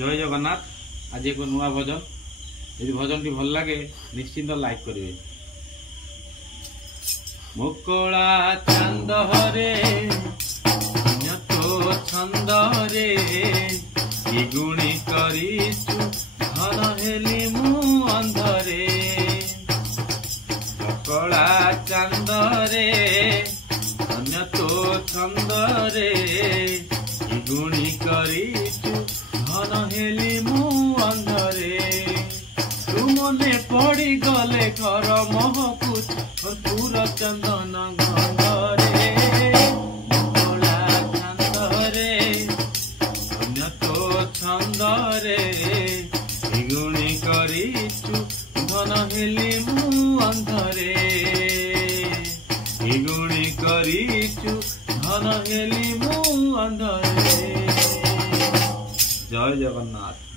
जय जगन्नाथ। आज एक नुआ भजन, यदि भजन टी भल लगे निश्चिंत लाइक करेंगे। मुकला चांद रे तो छंद रे कि गुणी करिछु धन हेली मु अंधरे। मुकला चांद रे अन्य तो छंद रे कि गुणी करिछु धन हेली मु अंधरे। तू मने पड़ी गले घर महकुच भरपूर चंदन गंधरे। मुकला चांद रे अन्य तो छंद रे कि गुणी करिछु धन हेली मु अंधरे। कि गुणी करिछु धन हेली मु अंधरे। जय जगन्नाथ।